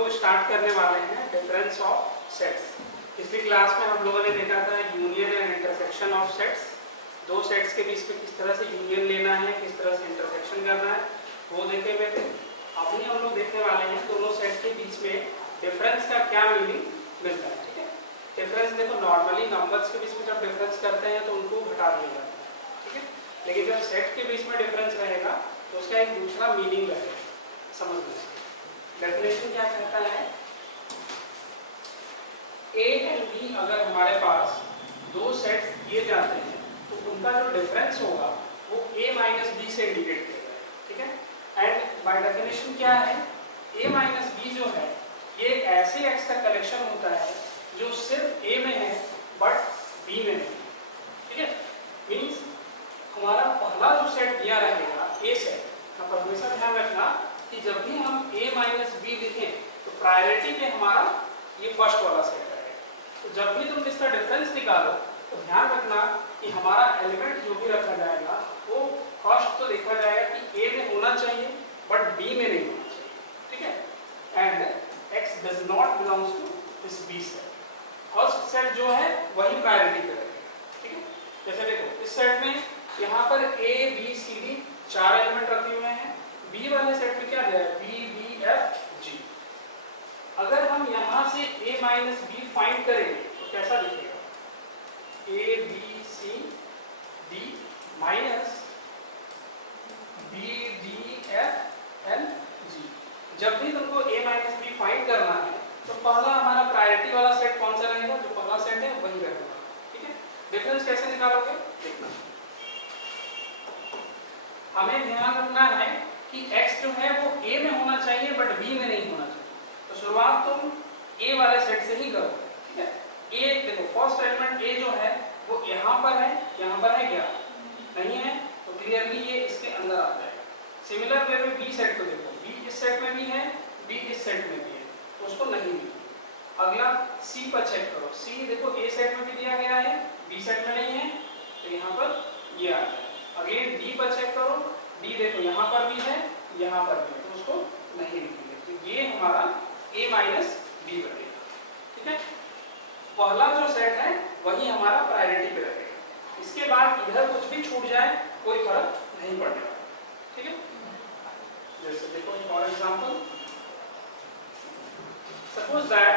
लोग स्टार्ट करने वाले हैं डिफरेंस ऑफ सेट्स। पिछली क्लास में हम लोगों ने देखा था union and intersection of sets. दो सेट्स के बीच में किस तरह से यूनियन लेना है, किस तरह से इंटरसेक्शन करना है, वो देखे हुए थे। अभी हम लोग देखने वाले हैं दोनों सेट्स के बीच में डिफरेंस का क्या मीनिंग मिलता है। ठीक है, डिफरेंस देखो, नॉर्मली नंबर्स के बीच में जब डिफरेंस करते हैं तो उनको घटा दिया जाता है। ठीक है, लेकिन जब सेट के बीच में डिफरेंस रहेगा तो उसका एक दूसरा मीनिंग रहेगा। समझ लीजिए डेफिनेशन क्या कहता है, ए एंड बी अगर हमारे पास दो सेट्स दिए जाते हैं तो उनका जो डिफरेंस होगा वो ए माइनस बी से इंडिकेट किया जाएगा। ठीक है, एंड बाय डेफिनेशन क्या है, ए माइनस बी जो है ये ऐसे एक्स का कलेक्शन होता है जो सिर्फ ए में है बट बी में नहीं। ठीक है, मीन्स हमारा पहला जो सेट दिया रहेगा ए सेट का, पर हमेशा ध्यान रखना कि जब भी हम a माइनस बी लिखें तो प्रायोरिटी पे हमारा ये फर्स्ट वाला सेट रहेगा। तो जब भी तुम इसका डिफरेंस निकालो तो ध्यान रखना कि हमारा एलिमेंट जो भी रखा जाएगा वो फर्स्ट तो देखा जाएगा कि a में होना चाहिए बट b में नहीं होना चाहिए। ठीक है, and x does not belongs to this b set. First set जो है वही प्रायोरिटी पे रहेगा। ठीक है, जैसे देखो इस सेट में यहाँ पर a b c d चार एलिमेंट रखे हुए हैं, बी वाले सेट में क्या है बी डी एफ जी। अगर हम यहाँ से a माइनस बी फाइंड करेंगे तो कैसा दिखेगा, A B C D minus B D F N G. जब भी तुमको a माइनस बी फाइंड करना है तो पहला हमारा प्रायोरिटी वाला सेट कौन सा रहेगा, जो पहला सेट है वही रहेगा। ठीक है, डिफरेंस कैसे निकालोगे देखना। हमें ध्यान रखना है कि x जो है वो a में होना चाहिए बट b में नहीं होना चाहिए। तो शुरुआत तुम a वाले सेट से ही करो। ठीक है, a देखो फर्स्ट एलिमेंट a जो है वो यहाँ पर है, यहाँ पर है क्या नहीं है, तो क्लियरली ये इसके अंदर आ जाएगा। सिमिलर वे में b सेट को देखो, b इस सेट में भी है, b इस सेट में भी है, तो उसको नहीं मिलेगा। अगला c पर चेक करो, c देखो a सेट में भी दिया गया है, b सेट में नहीं है, तो यहाँ पर ये आ जाएगा। अगेन d पर चेक करो, d देखो यहाँ पर भी है, यहाँ पर भी है, तो उसको नहीं लिखेंगे। तो ये हमारा a माइनस बी बनेगा। ठीक है, पहला जो सेट है वही हमारा प्रायोरिटी पे रहेगा। इसके बाद इधर कुछ भी छूट जाए कोई फर्क नहीं पड़ने वाला। ठीक है, जैसे देखो फॉर एग्जांपल सपोज दैट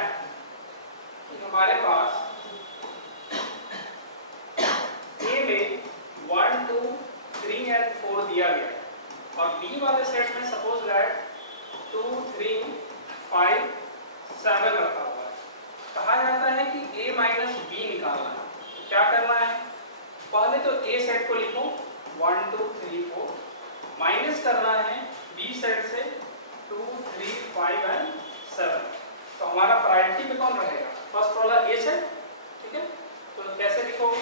हमारे पास a में 1 2 3 एंड 4 दिया गया है और b वाले सेट में सपोज दैट 2 3 5 7 रखा हुआ है। कहा जाता है कि a माइनस बी निकालना है। तो क्या करना है, पहले तो a सेट को लिखो 1 2 3 4, माइनस करना है b सेट से 2 3 5 एंड 7। तो हमारा प्रायोरिटी पे कौन रहेगा, फर्स्ट वाला a सेट। ठीक है, तो कैसे लिखोगे,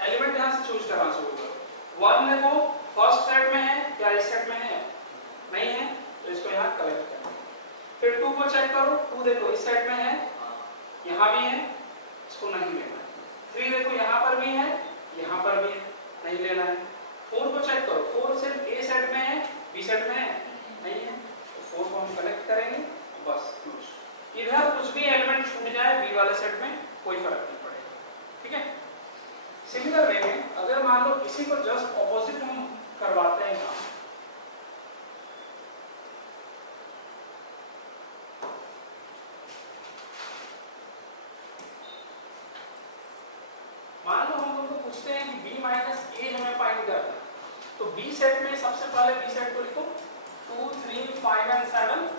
एलिमेंट यहाँ से चूज करना शुरू करो। 1 देखो फर्स्ट सेट में है क्या, इस सेट में है नहीं है, तो इसको यहाँ कलेक्ट करो। फिर 2 को चेक करो, 2 देखो इस सेट में है, यहाँ भी है, इसको नहीं लेना है। 3 देखो यहाँ पर भी है, यहाँ पर भी है, नहीं लेना है। 4 को चेक करो, 4 सिर्फ a सेट में है, b सेट में है नहीं है, तो 4 को हम कलेक्ट करेंगे बस। इधर कुछ भी एलिमेंट छूट जाए b वाले सेट में कोई फर्क नहीं पड़ेगा। ठीक है, सिमिलर वे में अगर मान लो इसी को जस्ट ऑपोजिट हम करवाते हैं काम, मान लो हम तुमको पूछते हैं कि b माइनस a हमें फाइंड करना है, तो b सेट में सबसे पहले b सेट को लिखो 2 3 5 एंड 7,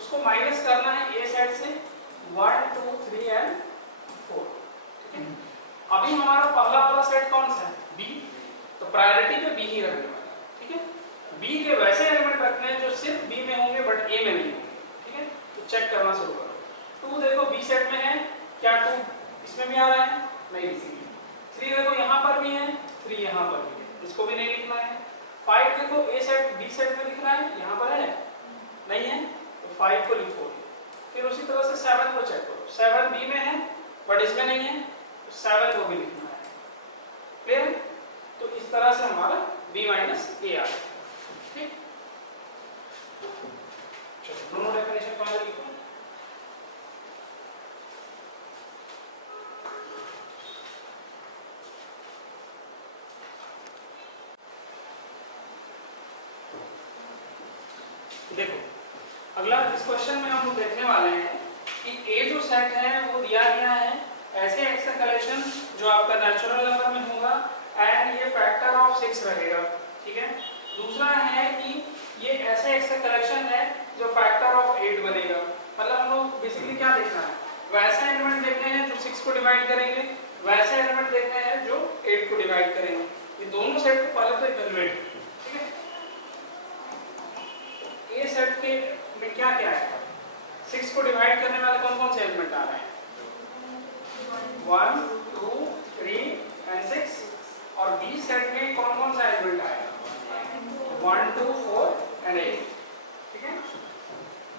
उसको माइनस करना है a सेट से 1 2 3 एंड 4। ठीक है, अभी हमारा पहला वाला सेट कौन सा है b, तो प्रायोरिटी पे b ही रहने वाला है। ठीक है, b के वैसे एलिमेंट रखने हैं जो सिर्फ b में होंगे बट a में नहीं होंगे। ठीक है, तो चेक करना शुरू करो। 2 देखो b सेट में है क्या, 2 इसमें भी आ रहा है नहीं, इसीलिए 3 देखो यहाँ पर भी है, 3 यहाँ पर भी है, इसको भी नहीं लिखना है। 5 देखो a सेट b सेट में लिखना है, यहाँ पर है नहीं है, तो 5 को लिखो। फिर उसी तरह से 7 को चेक करो, 7 b में है बट इसमें नहीं है, तो 7 को भी लिखना है। क्लियर, तो इस तरह से हमारा b माइनस a आ गया। ठीक, देखो अगला इस क्वेश्चन में हम लोग देखने वाले हैं कि ए जो सेट है वो दिया गया है ऐसे एक्स का कलेक्शन जो आपका नेचुरल नंबर में होगा एंड ये फैक्टर ऑफ 6 रहेगा, ठीक है। दूसरा है कि ये ऐसे एक्स का कलेक्शन है जो फैक्टर ऑफ 8 बनेगा। मतलब हम लोग बेसिकली क्या देखना है, वैसे एलिमेंट देखने हैं जो 6 को डिवाइड करेंगे, वैसे एलिमेंट देखने हैं जो 8 को डिवाइड करेंगे। ये दोनों सेट को पहले तो इवैल्यूएट, ठीक है। ए सेट के में क्या क्या है, 6 को डिवाइड करने वाले कौन कौन से एलिमेंट आ रहे हैं, 1 2 3 एंड 6। और बी सेट में कौन कौन सा एलिमेंट आएगा, 1 2 4 एंड 8, ठीक है।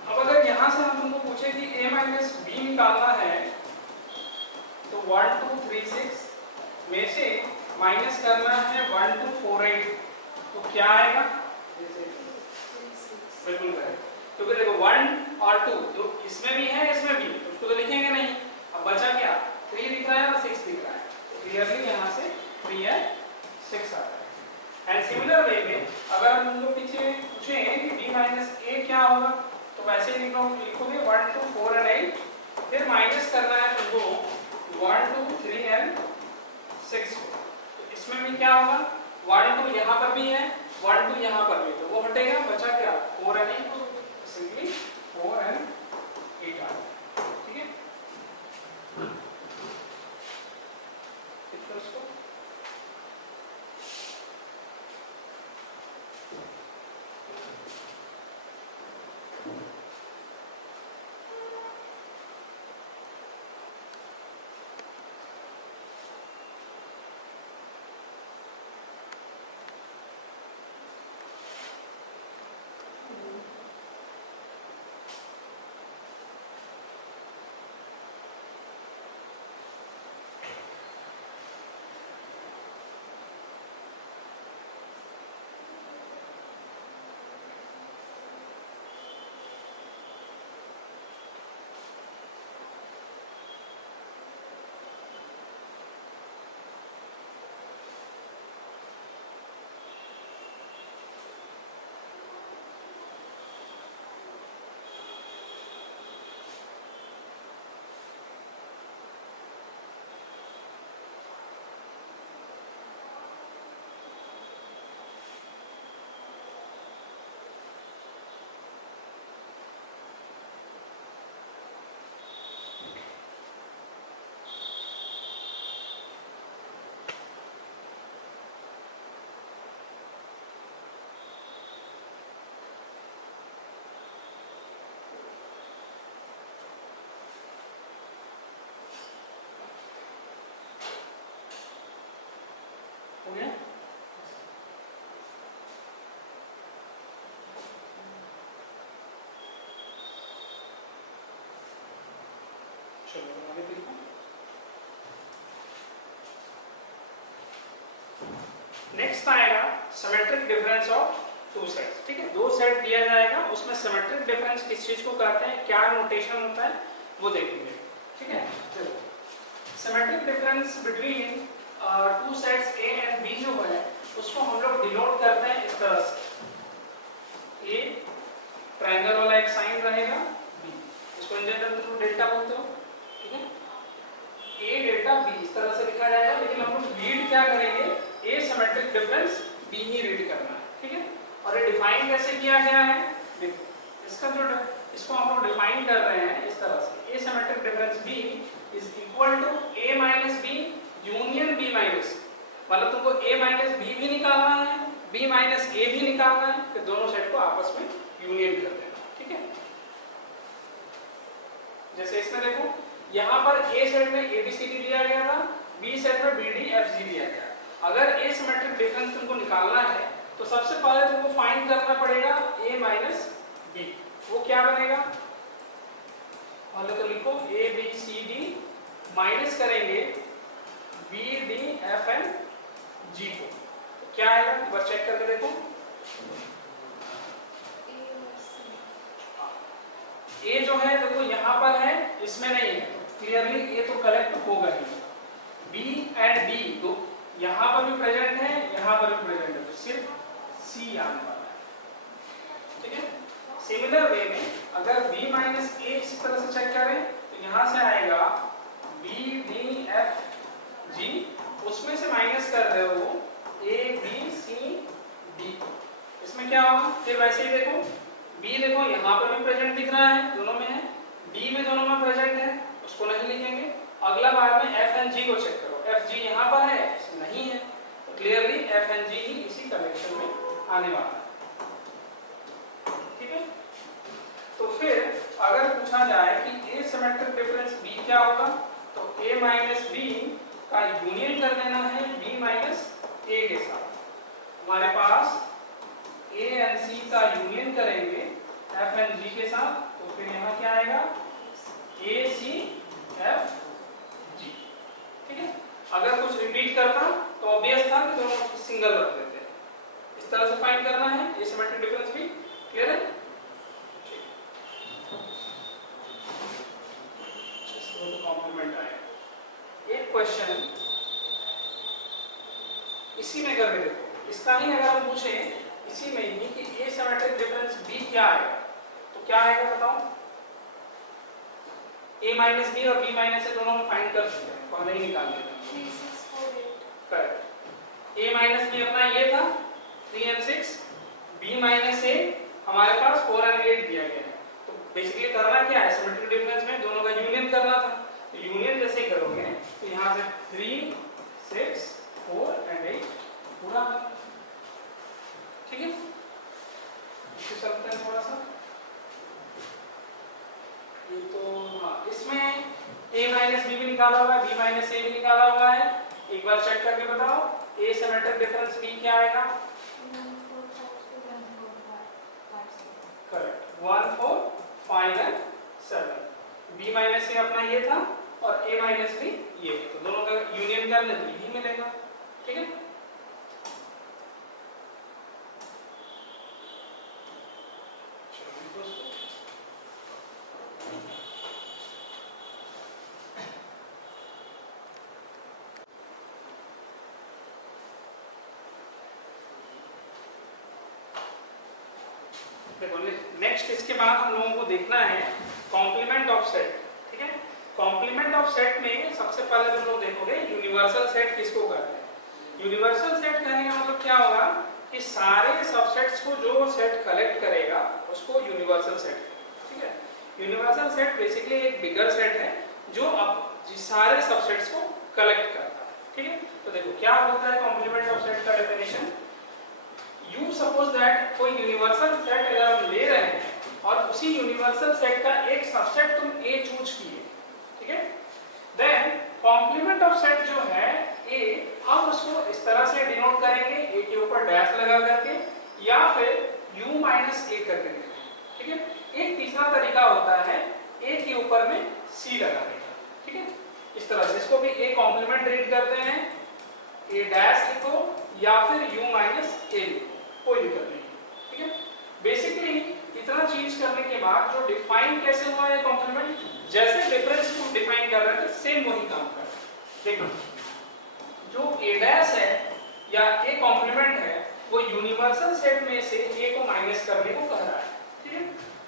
अब अगर यहां से हम तुमको पूछे कि a माइनस बी निकालना है तो 1 2 3 6 में से माइनस करना है 1 2 4 8, तो क्या आएगा, बिल्कुल करेक्ट। क्योंकि देखो 1 और 2 जो इसमें भी है इसमें भी, तो उसको तो लिखेंगे नहीं। अब बचा क्या, 3 दिख रहा है और 6 दिख रहा है, तो क्लियरली यहाँ से 3 है 6 आता है। एंड सिमिलर वे में अगर हम लोग पीछे पूछे कि b माइनस a क्या होगा, तो वैसे ही लिखोगे 1 2 4 एंड 8, फिर माइनस करना है तुमको 1 2 3 एंड 6 को। तो इसमें भी क्या होगा, 1 2 यहाँ पर भी है, 1 2 यहाँ पर भी, तो वो हटेगा, बचा क्या 4 एंड 8, सिंपली 4 एंड 8 आ गया, ठीक है। उसको हो गया। चलो आगे देखो। नेक्स्ट आएगा symmetric difference of two sets, ठीक है। दो सेट दिया जाएगा, उसमें सिमेट्रिक डिफरेंस किस चीज को कहते हैं, क्या नोटेशन होता है वो देखेंगे, ठीक है। चलो symmetric difference between two sets A and B जो है उसको हम लोग डिनोट करते हैं इस तरह से, ए ट्रायंगल वाला एक साइन रहेगा, बी इसको इन जनरल तुम डेल्टा बोलते हो, ठीक है। ए डेल्टा बी इस तरह से लिखा जाएगा, लेकिन हम लोग रीड क्या करेंगे, ए सिमेट्रिक डिफरेंस बी ही रीड करना है, ठीक है। और ये डिफाइन कैसे किया गया है, देखो इसका जो इसको हम लोग डिफाइन कर रहे हैं इस तरह से, A symmetric difference B is equal to A minus B union B minus, मतलब तुमको a माइनस बी भी निकालना है, b माइनस a भी निकालना है, फिर दोनों सेट को आपस में यूनियन कर देना, ठीक है। जैसे इसमें देखो यहाँ पर a सेट में ABCD दिया गया था, b सेट में BDFG दिया गया। अगर a सिमेट्रिक डिफरेंस तुमको निकालना है तो सबसे पहले तुमको फाइंड करना पड़ेगा a माइनस b, वो क्या बनेगा, पहले तो लिखो ABCD माइनस करेंगे BDFG को, क्या आएगा एक बार चेक करके देखो। ए जो है देखो यहाँ पर है, इसमें नहीं है, क्लियरली ये तो करेक्ट होगा ही। बी एंड डी तो यहाँ पर भी प्रेजेंट है, यहाँ पर भी प्रेजेंट है, तो सिर्फ सी आने वाला है, ठीक है। सिमिलर वे में अगर b माइनस ए इसी तरह से चेक करें तो यहाँ से आएगा b d f g, उसमें से माइनस कर रहे हो a b c d, इसमें क्या होगा? फिर वैसे ही देखो b देखो यहाँ पर भी प्रेजेंट दिख रहा है, दोनों में है, d में दोनों में प्रेजेंट है, उसको नहीं लिखेंगे। अगला बार में f एंड g को चेक करो, f g यहाँ पर है, इसमें नहीं है, तो क्लियरली f एंड g ही इसी कलेक्शन में आने वाला है। ठीक है, तो फिर अगर पूछा जाए कि ए सिमेट्रिक डिफरेंस b क्या होगा, तो a माइनस b का यूनियन कर देना है b माइनस a के साथ। हमारे पास a एंड c का यूनियन करेंगे f एंड g के साथ, तो फिर यहाँ क्या आएगा? a c f g। ठीक है, अगर कुछ रिपीट करता तो ऑब्वियस था कि दोनों सिंगल रख देते हैं। इस तरह से फाइंड करना है ए सिमेट्रिक डिफरेंस भी। क्लियर है? कॉम्प्लीमेंट आए। एक क्वेश्चन इसी में करके देखो, इसका ही अगर हम पूछे इसी में ही कि ए सिमेट्रिक डिफरेंस बी क्या है, तो क्या आएगा बताओ? a माइनस बी और b माइनस ए दोनों हम फाइंड कर सकते हैं, पहले ही निकाल लेते हैं। 3 6 4 8 करेक्ट। a माइनस बी अपना ये था 3 and 6, b माइनस ए हमारे पास 4 and 8 दिया गया है। तो बेसिकली करना क्या है? सिमेट्रिक डिफरेंस में दोनों का यूनियन करना था, तो यूनियन जैसे ही करोगे तो यहाँ से 3 6 4 and 8 पूरा। ठीक है, इसे चलते हैं थोड़ा सा। ये तो हाँ, इसमें a माइनस बी भी निकाला हुआ है, b माइनस ए भी निकाला हुआ है। एक बार चेक करके बताओ a सिमेट्रिक डिफरेंस b क्या आएगा? 1 4 5 6 1 4 5 6। Correct, 1 4 5 and 7। b माइनस ए अपना ये था और a माइनस बी ये, तो दोनों का यूनियन कर ले तो यही मिलेगा। ठीक है, नेक्स्ट इसके बाद हम लोगों को देखना है कॉम्प्लीमेंट ऑफ सेट। ठीक है, कॉम्प्लीमेंट ऑफ सेट में सबसे पहले तुम लोग देखोगे यूनिवर्सल सेट किसको कहते हैं। यूनिवर्सल सेट कहने का मतलब क्या होगा कि सारे सबसेट्स को जो सेट कलेक्ट करेगा उसको यूनिवर्सल सेट। ठीक है, यूनिवर्सल सेट बेसिकली एक बिगर सेट है जो अब सारे सबसेट्स को कलेक्ट करता है। ठीक है, तो देखो क्या बोलता है कॉम्प्लीमेंट ऑफ सेट का डेफिनेशन। यू सपोज दैट कोई यूनिवर्सल सेट अगर हम ले रहे हैं और उसी यूनिवर्सल सेट का एक सबसेट तुम A चूज किए, ठीक है, देन कॉम्प्लीमेंट ऑफ सेट जो है A, हम उसको इस तरह से डिनोट करेंगे A के ऊपर डैश लगा करके या फिर U माइनस A करके लिखेंगे। ठीक है, एक तीसरा तरीका होता है A के ऊपर में C लगाने का। ठीक है, इस तरह से इसको भी A कॉम्प्लीमेंट रीड करते हैं, A डैश लिखो या फिर U माइनस A लिखो, कोई दिक्कत नहीं। ठीक है, बेसिकली इतना चीज करने के बाद जो डिफाइन कैसे हुआ है कॉम्प्लीमेंट, जैसे डिफरेंस को डिफाइन कर रहे थे सेम वही काम कर रहे हैं। देखो जो A डैश है या A कॉम्प्लीमेंट है वो यूनिवर्सल सेट में से A को माइनस करने को कह रहा है। ठीक है,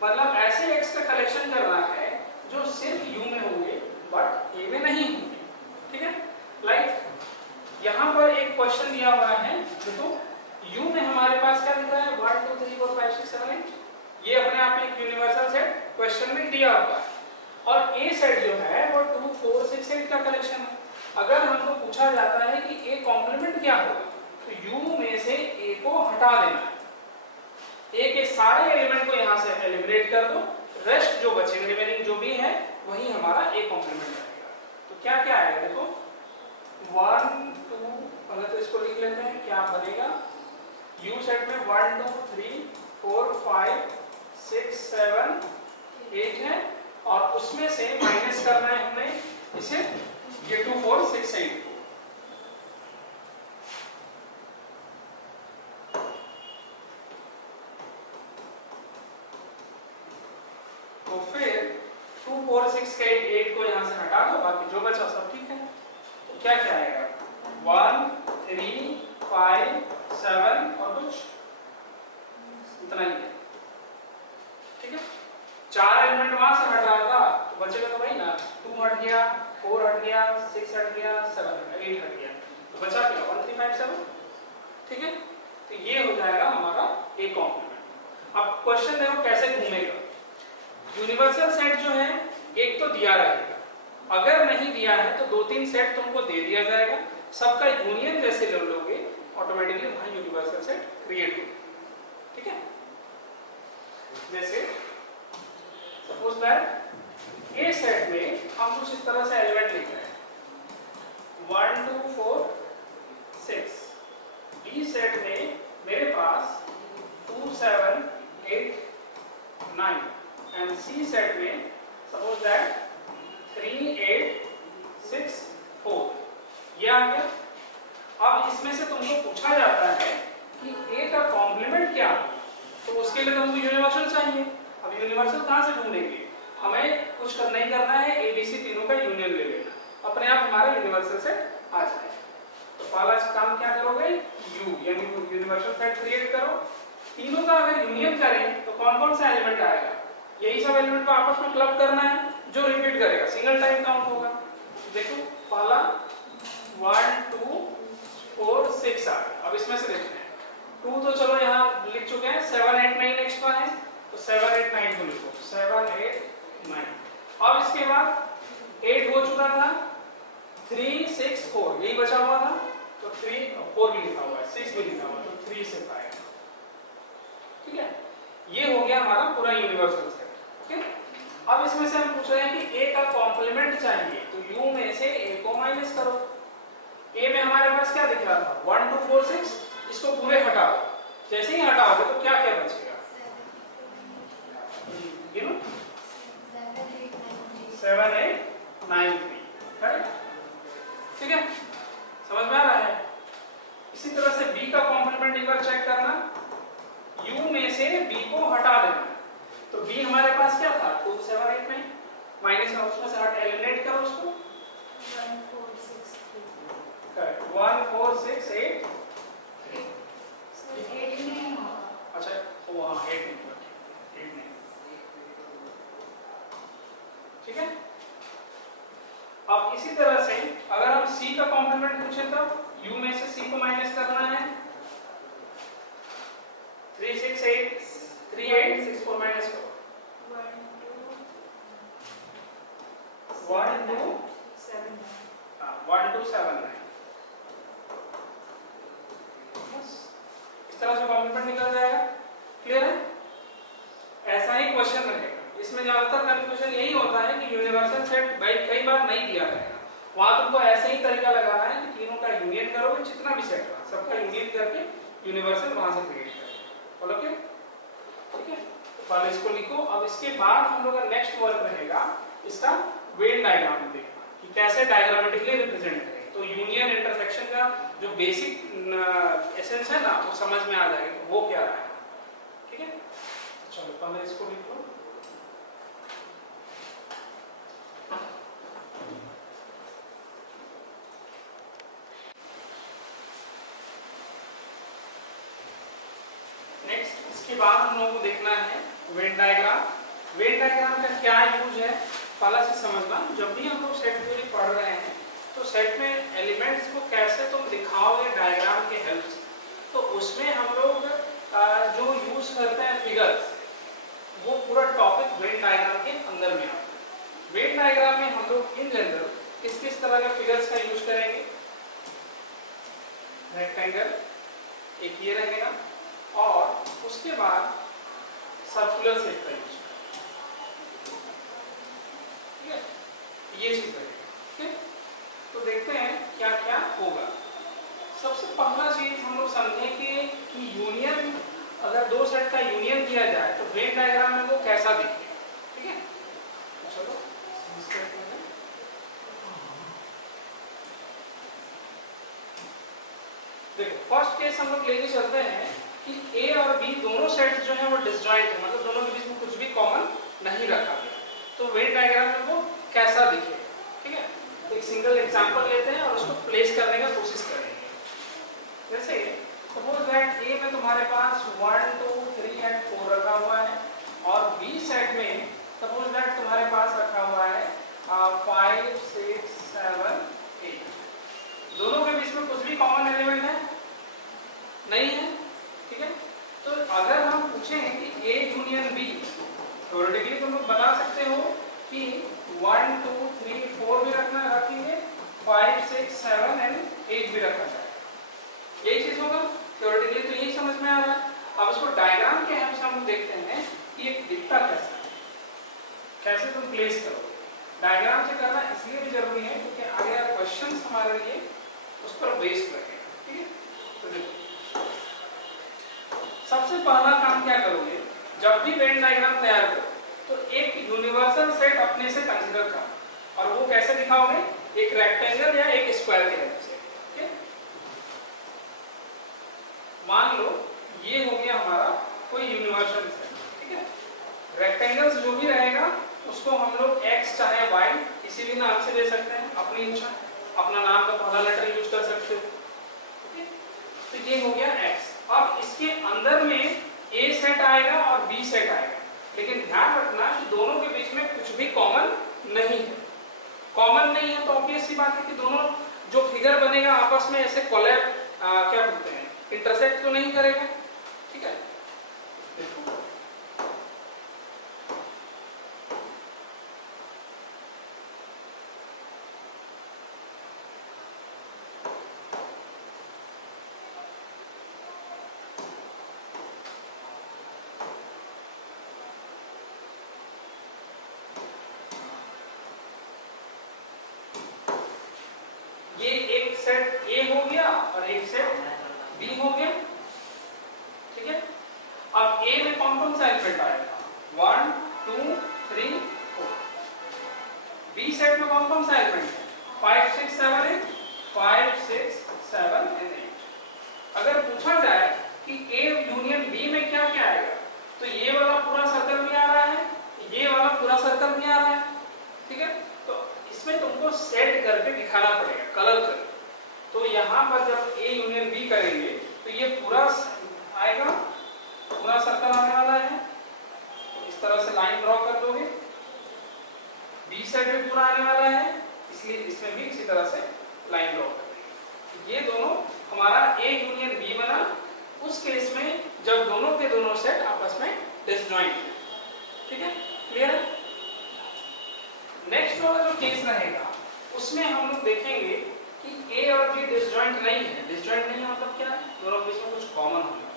मतलब ऐसे x का कलेक्शन करना है जो सिर्फ U में होंगे बट A में नहीं होंगे। ठीक है, लाइक यहाँ पर एक क्वेश्चन दिया हुआ है, देखो U में हमारे पास क्या दिख रहा है 1 2 3 4 5 6 7 8, ये अपने आप में एक यूनिवर्सल सेट क्वेश्चन में दिया हुआ है और A सेट जो है वो 2 4 6 8 का कलेक्शन है। अगर हमको पूछा जाता है कि A कॉम्प्लीमेंट क्या होगा तो U में से A को हटा देना है, A के सारे एलिमेंट को यहाँ से एलिमिनेट कर दो, रेस्ट जो बचेंगे रिमेनिंग जो भी है वही हमारा A कॉम्प्लीमेंट रहेगा। तो क्या क्या आएगा देखो 1 2, अगर तो इसको लिख लेते हैं क्या बनेगा, U सेट में 1 2 3 4 5 6 7 8 है और उसमें से माइनस करना है हमें इसे ये 2 4 6 8 को। तो फिर 2 4 6 के 8 को यहाँ से हटा दो, बाकी जो बचा सब ठीक है। तो क्या क्या आएगा 1 3 5 7 और कुछ इतना ही है। ठीक है, 4 एलिमेंट वहां से हट रहा था तो बचेगा तो वही ना, 2 हट गया, 4 हट गया, 6 हट गया, 7 हट गया, 8 हट गया, तो बचा क्या 1357। ठीक है, तो ये हो जाएगा हमारा ए कॉम्प्लीमेंट। अब क्वेश्चन देखो कैसे घूमेगा। यूनिवर्सल सेट जो है एक तो दिया रहेगा, अगर नहीं दिया है तो 2-3 सेट तुमको दे दिया जाएगा, सबका यूनियन जैसे ले लोगे ऑटोमेटिकली वहां यूनिवर्सल सेट क्रिएट होगा। ठीक है, जैसे सपोज दैट ए सेट में हम कुछ इस तरह से एलिमेंट लिख रहे हैं 1 2 4 6, बी सेट में मेरे पास 2 7 8 9 एंड सी सेट में सपोज दैट 3 8 6 4, ये आ गया। अब इसमें से तुमको पूछा जाता है कि ए का कॉम्प्लीमेंट क्या है, तो उसके लिए तुमको यूनिवर्सल चाहिए। अब यूनिवर्सल कहाँ से ढूंढेंगे, हमें कुछ नहीं करना है, ए बी सी तीनों का यूनियन ले लेना, अपने आप हमारा यूनिवर्सल सेट आ जाए। तो पहला काम क्या करोगे, यू यानी यूनिवर्सल सेट क्रिएट करो, तीनों का अगर यूनियन करें तो कौन कौन सा एलिमेंट आएगा, यही सब एलिमेंट को आपस में क्लब करना है, जो रिपीट करेगा सिंगल टाइम काउंट होगा। देखो पहला 1 2 4 6 आ गया। अब इसमें से देखते हैं 2 तो चलो यहाँ लिख चुके हैं, 7 8 9 एक्स्ट्रा है तो 7 8 9 को लिखो 7 8 9। अब इसके बाद 8 हो चुका था, 3 6 4 यही बचा हुआ था तो 3 4 भी लिखा हुआ है, 6 भी लिखा हुआ है तो 3 से आएगा। ठीक है, ये हो गया हमारा पूरा यूनिवर्सल सेट। ओके, अब इसमें से हम पूछ रहे हैं कि ए का कॉम्प्लीमेंट चाहिए, तो यू में से ए को माइनस करो। ए में हमारे पास क्या दिख रहा था 1 2 4 6, इसको पूरे हटा दो, जैसे ही हटाओगे तो क्या क्या बचेगा, यू नो 7 8 9 3, राइट। ठीक है, समझ में आ रहा है। इसी तरह से बी का कॉम्प्लीमेंट एक बार चेक करना, यू में से बी को हटा देना, तो बी हमारे पास क्या था 2 7 8 9, माइनस का उसमें से हट एलिमिनेट करो उसको 1 4 6 3, करेक्ट 1 4 6 8 8 नहीं होगा। अच्छा वो हाँ 8 नहीं, ठीक है। अब इसी तरह से अगर हम सी का कॉम्प्लीमेंट पूछे तो यू में से सी को माइनस करना है 3 6 8 3 8 6 4 माइनस करो 1 2 7 1 2 7 9, इस तरह से कॉम्प्लीमेंट निकल जाएगा। क्लियर है, ऐसा ही क्वेश्चन रहेगा। इसमें ज्यादातर कंफ्यूजन यही होता है कि यूनिवर्सल सेट भाई कई बार नहीं दिया जाएगा, वहां तुमको ऐसे ही तरीका लगाना है कि तीनों का यूनियन करोगे, जितना भी सेट रहा सबका यूनियन करके यूनिवर्सल वहां से क्रिएट करोगे। ओके, ठीक है, तो पहले इसको लिखो। अब इसके बाद हम लोग का नेक्स्ट वर्क रहेगा इसका वेन डायग्राम देखना कि कैसे डायग्रामेटिकली रिप्रेजेंट करें, तो यूनियन इंटरसेक्शन का जो बेसिक एसेंस है ना वो समझ में आ जाएगा वो क्या रहा है। ठीक है, चलो पहले इसको लिख लो। नेक्स्ट इसके बाद हम लोगों को देखना है वेन डायग्राम। वेन डायग्राम का क्या यूज है पहला से समझना। जब भी हम लोग सेट थ्योरी पढ़ रहे हैं तो सेट में एलिमेंट्स को कैसे तुम दिखाओगे डायग्राम के हेल्प से, तो उसमें हम लोग जो यूज करते हैं फिगर्स, वो पूरा टॉपिक वेन डायग्राम के अंदर में आता है। वेन डायग्राम में हम लोग इन जनरल किस किस तरह के फिगर्स का यूज करेंगे, रेक्टेंगल एक ये रहेगा और उसके बाद सर्कुलर शेप का यूज, ठीक है, ये चीज रहेगा। ठीक है, तो देखते हैं क्या क्या होगा। सबसे पहला चीज हम लोग समझेंगे कि यूनियन, अगर दो सेट का यूनियन किया जाए तो वेन डायग्राम में वो कैसा दिखेगा। ठीक है, चलो देखो फर्स्ट केस हम लोग लेके चलते हैं कि ए और बी दोनों सेट्स जो है वो डिसजॉइंट है, मतलब दोनों के बीच में कुछ भी कॉमन नहीं रखा गया, तो वेन डायग्राम में वो कैसा दिखेगा। ठीक है, एक सिंगल एग्जांपल लेते हैं और उसको प्लेस करने का कोशिश करेंगे। जैसे सपोज दैट ए में तुम्हारे पास 1 2 3 एंड 4 रखा हुआ है और बी तुम्हारे पास रखा हुआ है 5 6 7 8। दोनों के बीच में कुछ भी कॉमन एलिमेंट है नहीं है, ठीक है। तो अगर हम पूछें कि A यूनियन B, थ्योरेटिकली तुम लोग बता सकते हो कि 1 2 3 4 भी रखेंगे, 5 6 7 एंड 8 भी रखा जाए, यही चीज होगा। थ्योरेटिकली तो यही समझ में आ रहा है। अब इसको डायग्राम के हेल्प से हम देखते हैं कि ये दिखता कैसा है, कैसे तुम प्लेस करोगे। डायग्राम से करना इसलिए भी जरूरी है क्योंकि आगे क्वेश्चन हमारे लिए उस पर बेस्ड रहेगा, ठीक है। तो देखो, सबसे पहला काम क्या करोगे, जब भी वेन डायग्राम तैयार करो तो एक यूनिवर्सल सेट अपने से कंसीडर करो, और वो कैसे दिखाओगे, एक रेक्टेंगल या एक स्क्वायर के हेल्प से, ठीक है। मान लो ये हो गया हमारा कोई यूनिवर्सल सेट, ठीक है। रेक्टेंगल्स जो भी रहेगा उसको हम लोग x चाहे y किसी भी नाम से दे सकते हैं, अपनी इच्छा, अपना नाम का पहला लेटर यूज कर सकते हो, ठीक है। तो ये हो गया x। अब इसके अंदर में a सेट आएगा और b सेट आएगा, लेकिन ध्यान रखना कि दोनों के बीच में कुछ भी कॉमन नहीं है। कॉमन नहीं है तो ऑब्वियस सी बात है कि दोनों जो फिगर बनेगा आपस में ऐसे कोलैब क्या बोलते हैं, इंटरसेक्ट तो नहीं करेगा, ठीक है। देखो ये एक सेट A हो गया और एक सेट B हो गया, ठीक है। अब A में कौन कौन सा एलिमेंट आएगा, 1 2 3 4। B सेट में कौन कौन सा एलिमेंट है, 5 6 7 8, 5 6 7 एंड 8। अगर पूछा जाए कि A यूनियन B में क्या क्या आएगा, तो ये वाला पूरा सर्कल भी आ रहा है, ये वाला पूरा सर्कल भी आ रहा है, ठीक है। तो इसमें तुमको सेट करके दिखाना पड़ेगा, कलर करके। तो यहाँ पर जब A यूनियन B करेंगे तो ये पूरा आएगा, पूरा सर्कल आने वाला है, तो इस तरह से लाइन ड्रॉ कर दोगे। B सेट भी पूरा आने वाला है, इसलिए इसमें भी इसी तरह से लाइन ड्रॉ कर देंगे। ये दोनों हमारा A यूनियन B बना उस केस में जब दोनों के दोनों सेट आपस में डिसजॉइंट है, ठीक है, क्लियर है। नेक्स्ट वाला जो केस रहेगा उसमें हम लोग देखेंगे कि A और B डिसजॉइंट नहीं है। डिसजॉइंट नहीं है मतलब क्या है, दोनों के बीच में कुछ कॉमन होगा,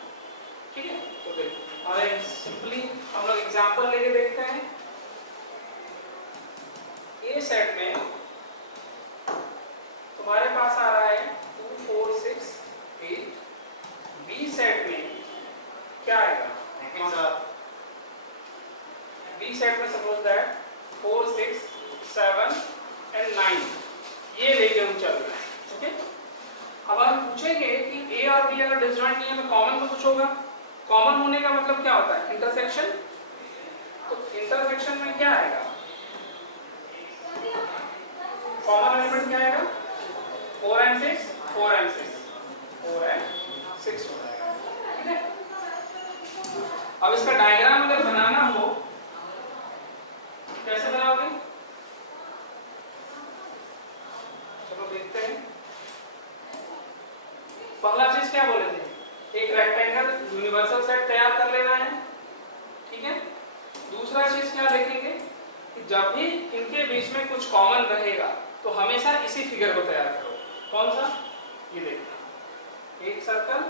ठीक है। तो देखो और एक सिंपली हम लोग एग्जांपल लेके देखते हैं। A सेट में तुम्हारे पास आ रहा है 2 4 6 8। B सेट में क्या आएगा, B सेट में सपोज दैट 4 6 7 एंड 9, ये लेके हम चल रहे हैं, ओके। अब हम पूछेंगे कि A और B अगर डिसजॉइंट नहीं है तो कॉमन तो कुछ होगा। कॉमन होने का मतलब क्या होता है, इंटरसेक्शन। तो इंटरसेक्शन में क्या आएगा, कॉमन एलिमेंट क्या आएगा, 4 एंड 6 4 एंड 6 4 एंड 6 हो जाएगा, ठीक है। अब इसका डायग्राम अगर बनाना हो कैसे बनाओगे, चलो देखते हैं। पहला चीज क्या बोले थे, एक रेक्टेंगल यूनिवर्सल सेट तैयार कर लेना है, ठीक है। दूसरा चीज क्या देखेंगे कि जब भी इनके बीच में कुछ कॉमन रहेगा तो हमेशा इसी फिगर को तैयार करो। कौन सा, ये देखना, एक सर्कल,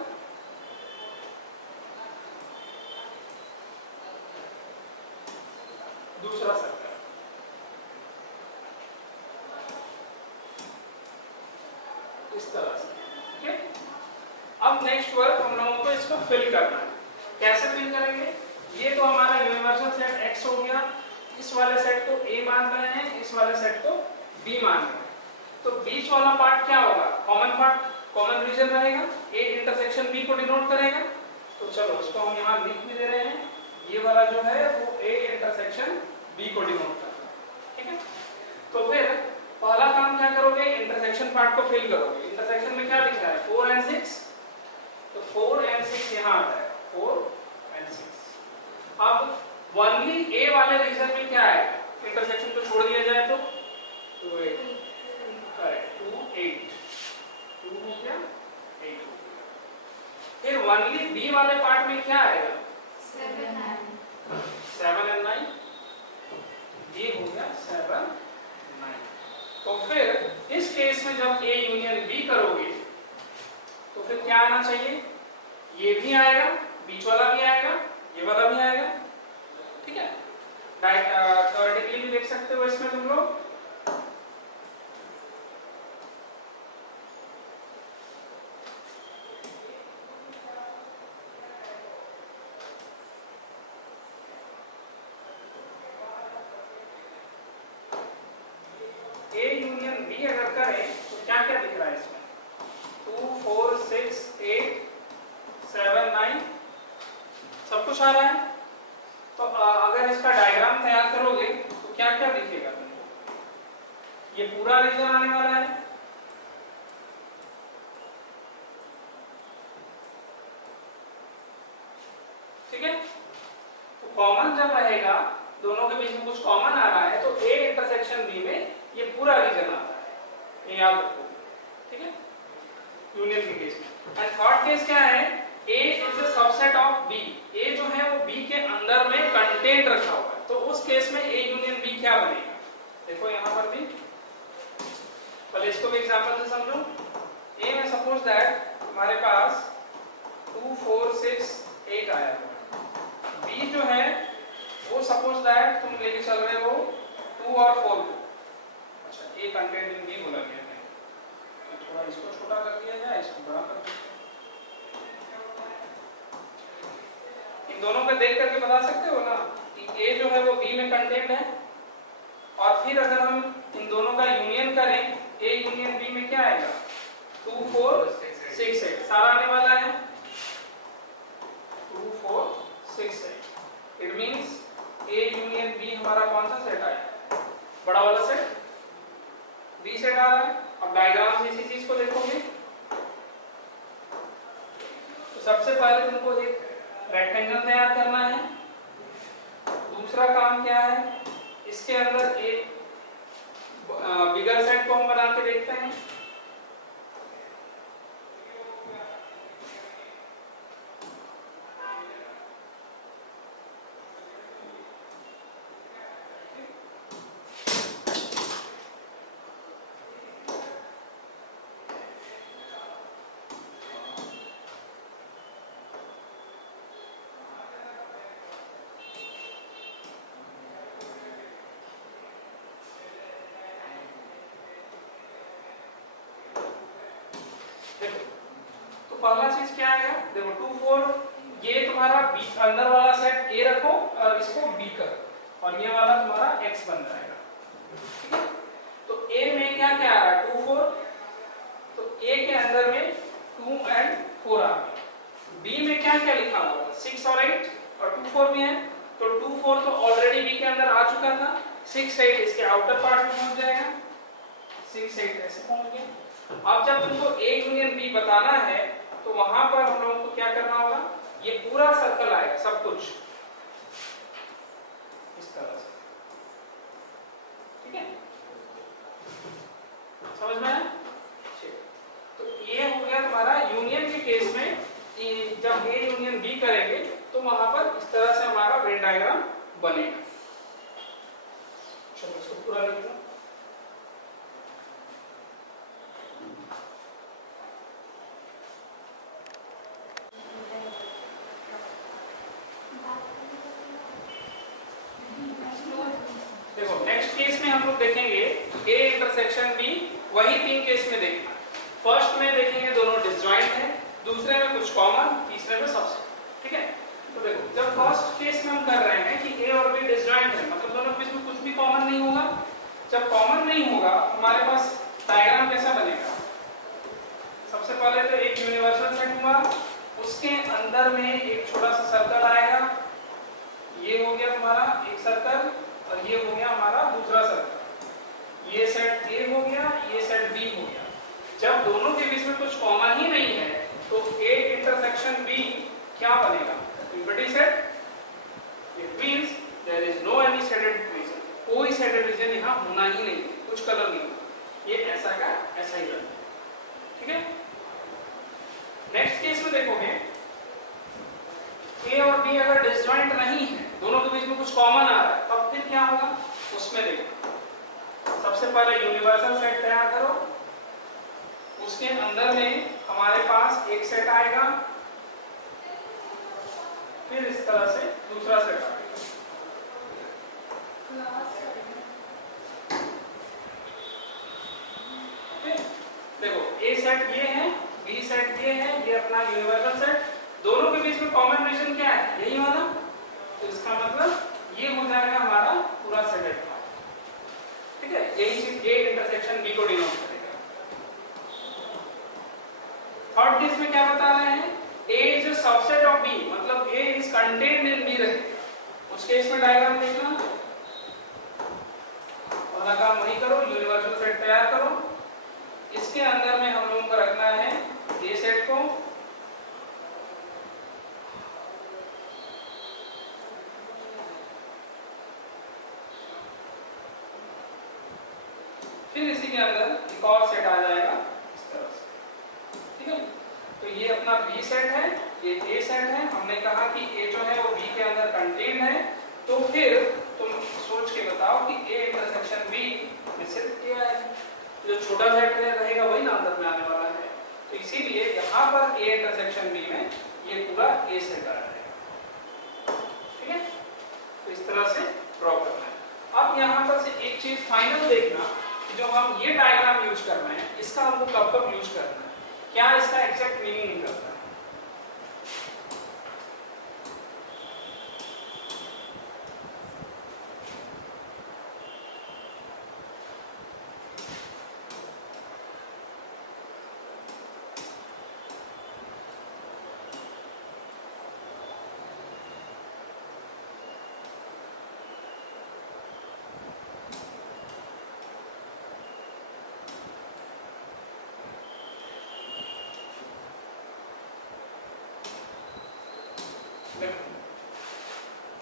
दूसरा सर्कल, इस तरह से, ठीक है। अब नेक्स्ट वर्क हम लोगों को इसको फिल करना है। कैसे फिल करेंगे, ये तो हमारा यूनिवर्सल सेट X हो गया, इस वाले सेट को A मान रहे हैं, इस वाले सेट को B मान रहे हैं। तो बीच वाला पार्ट क्या होगा, कॉमन पार्ट, कॉमन रीजन रहेगा, A इंटरसेक्शन B को डिनोट करेगा। तो चलो इसको हम यहाँ लिख भी दे रहे हैं, ये वाला जो है वो A इंटरसेक्शन B को डिनोट करता है, ठीक है। तो फिर पहला काम क्या करोगे, इंटरसेक्शन पार्ट को फिल करोगे। इंटरसेक्शन में क्या लिखना है, 4 एंड 6, तो 4 एंड 6 यहाँ आता है, 4 एंड 6। अब ओनली A वाले रीजन में क्या आएगा, इंटरसेक्शन को छोड़ दिया जाए तो 2 8 करेक्ट 2 8 2 हो गया 8 हो गया। फिर ओनली बी वाले पार्ट में क्या आएगा 7 and 9 ये हो गया 7 9। तो फिर इस केस में जब ए यूनियन बी करोगे तो फिर क्या आना चाहिए, ये भी आएगा, बीच वाला भी आएगा, ये वाला भी आएगा, ठीक है। थ्योरेटिकली भी देख सकते हो इसमें तुम लोग। ए यूनियन बी अगर करें तो क्या क्या दिख रहा है इसमें 2 4 6 8 7 9 सब कुछ आ रहा है। तो अगर इसका डायग्राम तैयार करोगे तो क्या क्या दिखेगा तुमको, ये पूरा रीजन आने वाला है, ठीक है। तो कॉमन जब रहेगा, दोनों के बीच में कुछ कॉमन आ रहा है तो ए इंटरसेक्शन बी में ये पूरा रीजन आता है, ये याद रखो, ठीक है, यूनियन के केस में। एंड थर्ड केस क्या है, A is a subset of B, A जो है वो B के अंदर में कंटेंट रखा हुआ है, तो उस केस में A यूनियन B क्या बनेगा, देखो यहाँ पर भी, पहले इसको भी एग्जांपल से समझो। A में सपोज दैट हमारे पास 2 4 6 8 आया हुआ, B जो है वो सपोज दैट तुम लेके चल रहे हो 2 और 4 को, अच्छा A कंटेंट इन B बोला गया है, तो थोड़ा इसको छोटा कर दिया जाए, इसको बड़ा कर दिया। इन दोनों को देख करके बता सकते हो ना कि A जो है वो B में कंटेंट है, और फिर अगर हम इन दोनों का यूनियन करें A यूनियन B में क्या आएगा 2 4 6 8 सारा आने वाला है 2 4 6 8। It means A union B हमारा कौन सा सेट आया, बड़ा वाला सेट B सेट आ रहा है। अब डायग्राम से इसी चीज को देखोगे तो सबसे पहले तुमको एक रेक्टेंगल तैयार करना है, दूसरा काम क्या है, इसके अंदर एक बिगर सेट को हम बना के देखते हैं। देखो तो पहला चीज क्या आएगा, देखो 2 4 ये तुम्हारा बी अंदर वाला सेट A रखो और इसको B करो, और ये वाला तुम्हारा X बन जाएगा, ठीक है। तो A में क्या क्या आ रहा है 2 4, तो A के अंदर में 2 and 4 आ गया। B में क्या क्या लिखा हुआ है 6 और 8 और 2 4 भी है, तो 2 4 तो ऑलरेडी B के अंदर आ चुका था, 6 8 इसके आउटर पार्ट में पहुंच जाएगा, 6 8 ऐसे पहुंच गया। अब जब तुमको A यूनियन B बताना है तो वहां पर हम लोगों को क्या करना होगा, ये पूरा सर्कल आएगा सब कुछ इस तरह से, ठीक है, समझ में आया। तो ये हो गया तुम्हारा यूनियन के केस में कि जब A यूनियन B करेंगे तो वहां पर इस तरह से हमारा वेन डायग्राम बनेगा। चलो इसको पूरा लिख लो। देखो नेक्स्ट केस में हम लोग देखेंगे A इंटरसेक्शन B, वही तीन केस में देखना। फर्स्ट में देखेंगे दोनों डिसजॉइंट है, दूसरे में कुछ कॉमन, तीसरे में सबसेट, ठीक है। तो देखो जब फर्स्ट केस में हम कर रहे हैं कि A और B डिसजॉइंट है, मतलब दोनों के बीच में कुछ भी कॉमन नहीं होगा। जब कॉमन नहीं होगा हमारे पास डायग्राम कैसा बनेगा, सबसे पहले तो एक यूनिवर्सल सेट हुआ, उसके अंदर में एक छोटा सा सर्कल आएगा, ये हो गया तुम्हारा एक सर्कल, और ये हो गया हमारा दूसरा सर्कल, ये सेट A हो गया, ये सेट B हो गया। जब दोनों के बीच में कुछ कॉमन ही नहीं है तो A इंटरसेक्शन B क्या बनेगा, impedance set. It means there is no any shaded region, कोई शेडेड रीजन यहाँ होना ही नहीं है, कुछ कलर नहीं होगा, ये ऐसा का ऐसा ही रहता है। ठीक है, नेक्स्ट केस में देखोगे ए और बी अगर डिसजॉइंट नहीं है, दोनों के बीच में कुछ कॉमन आ रहा है, तब फिर क्या होगा उसमें देखो। सबसे पहले यूनिवर्सल सेट तैयार करो, उसके अंदर में हमारे पास एक सेट आएगा, फिर इस तरह से दूसरा सेट आएगा। देखो ए सेट ये है, बी सेट ये है, ये अपना यूनिवर्सल सेट, दोनों के बीच में कॉमन रीजन क्या है, यही वाला, तो इसका मतलब ये हो जाएगा हमारा पूरा सेट। ठीक है, यही चीज ए इंटरसेक्शन बी को डिनोट करेगा। थर्ड केस में क्या बता रहे हैं, A is a subset of B, मतलब A is contained in B रहे, उस केस में डायग्राम देखना, वाला काम वही करो, यूनिवर्सल सेट तैयार करो, इसके अंदर में हम लोगों को रखना है ए सेट को, फिर इसी के अंदर एक और सेट आ जाएगा इस तरह से। ठीक है, तो ये अपना बी सेट है, ये ए सेट है, हमने कहा कि ए जो है वो बी के अंदर कंटेन्ड है, तो फिर तुम सोच के बताओ कि ए इंटरसेक्शन बी में सिर्फ ए आएगा, जो छोटा सेट रहेगा वही ना अंदर में आने वाला है, तो इसीलिए यहाँ पर ए इंटरसेक्शन बी में ये पूरा ए सेट आ जाएगा। ठीक है, तो इस तरह से ड्रॉ करना है। अब यहाँ पर से एक चीज फाइनल देखना, जो हम ये डायग्राम यूज कर रहे हैं इसका हमको कब कब यूज करना है, क्या इसका एग्जैक्ट मीनिंग निकलता है।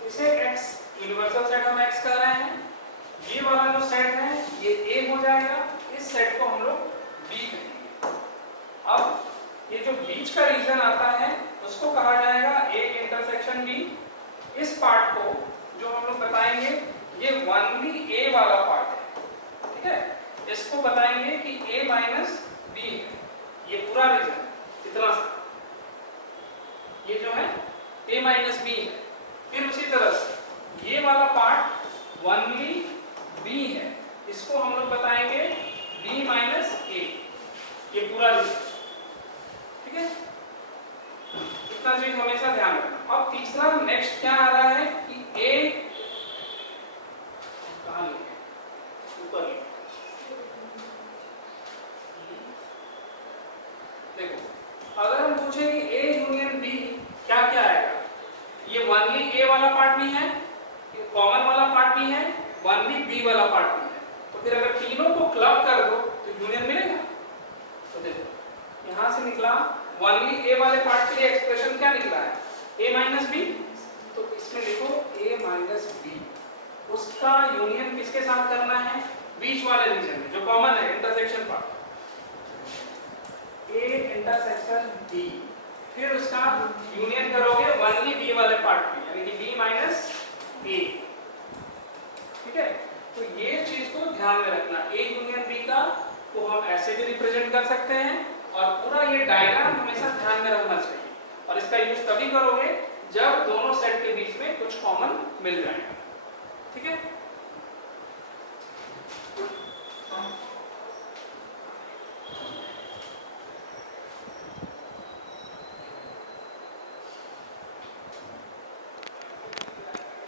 इसे x यूनिवर्सल सेट हम x कर रहे हैं, ये वाला जो सेट है ये a हो जाएगा, इस सेट को हम लोग b कहेंगे। अब ये जो बीच का रीजन आता है उसको कहा जाएगा a इंटरसेक्शन b। इस पार्ट को जो हम लोग बताएंगे ये ओनली a वाला पार्ट है। ठीक है, इसको बताएंगे कि a माइनस b है, ये पूरा रीजन इतना सा, ये जो है a माइनस b है। फिर उसी तरह से ये वाला पार्ट ओनली b है, इसको हम लोग बताएंगे b माइनस a, ये पूरा रीजन। ठीक है, इतना चीज हमेशा ध्यान रखना। अब तीसरा नेक्स्ट क्या आ रहा है कि a कहां लिखे, ऊपर लिखे, देखो अगर हम पूछे कि a यूनियन b क्या क्या आएगा, ये ओनली a वाला पार्ट भी है, ये कॉमन वाला पार्ट भी है, ओनली b वाला पार्ट भी है, तो फिर अगर तीनों को क्लब कर दो तो यूनियन मिलेगा। तो देखो यहां से निकला ओनली a वाले पार्ट के लिए एक्सप्रेशन क्या निकला है, a माइनस b, तो इसमें लिखो a माइनस b, उसका यूनियन किसके साथ करना है, बीच वाले रीजन में जो कॉमन है intersection part, a intersection b, फिर उसका यूनियन करोगे ओनली b वाले पार्ट में, यानी कि b माइनस a। ठीक है, तो ये चीज को ध्यान में रखना, a यूनियन b का को हम ऐसे भी रिप्रेजेंट कर सकते हैं, और पूरा ये डायग्राम हमेशा ध्यान में रखना चाहिए, और इसका यूज तभी करोगे जब दोनों सेट के बीच में कुछ कॉमन मिल जाएगा। ठीक है।